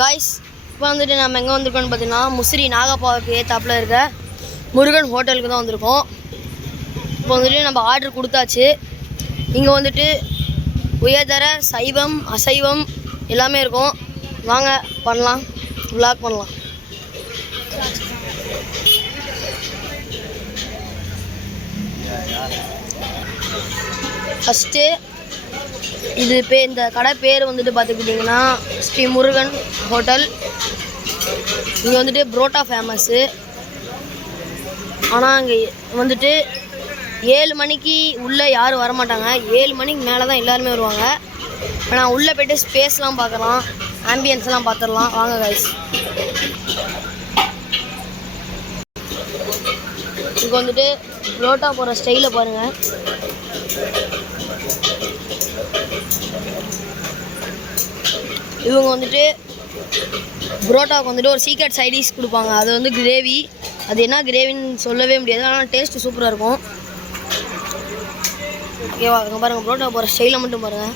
Guys இப்போ வந்துட்டு நம்ம எங்கே வந்திருக்கோம்னு பார்த்தீங்கன்னா முசிறி நாகப்பாவுக்கு ஏத்தாப்பில் இருக்க முருகன் ஹோட்டலுக்கு தான் வந்திருக்கோம். இப்போ வந்துட்டு நம்ம ஆர்டர் கொடுத்தாச்சு. இங்கே வந்துட்டு உயர்தர சைவம் அசைவம் எல்லாமே இருக்கும். வாங்க பண்ணலாம், விளாக் பண்ணலாம். ஃபஸ்ட்டு இது இந்த கடை பேர் வந்துட்டு பார்த்துக்கிட்டிங்கன்னா ஸ்ரீ முருகன் ஹோட்டல். இங்கே வந்துட்டு புரோட்டா ஃபேமஸ்ஸு. ஆனால் அங்கே வந்துட்டு 7 மணிக்கு உள்ளே யாரும் வரமாட்டாங்க. 7 மணிக்கு மேலே தான் எல்லாருமே வருவாங்க. இப்போ நான் உள்ளே போய்ட்டு ஸ்பேஸ்லாம் பார்க்கலாம், ஆம்பியன்ஸ்லாம் பார்த்துடலாம். வாங்க கைஸ். இங்கே வந்துட்டு புரோட்டா போகிற ஸ்டைலை பாருங்கள். இவங்க வந்துட்டு புரோட்டாவுக்கு வந்துட்டு ஒரு சீக்ரெட் சைடிஷ் கொடுப்பாங்க. அது வந்து கிரேவி. அது என்ன கிரேவின்னு சொல்லவே முடியாது, ஆனால் டேஸ்ட்டு சூப்பராக இருக்கும். ஓகேவா? இங்கே பாருங்கள், புரோட்டா போகிற ஸ்டைலை மட்டும் பாருங்கள்.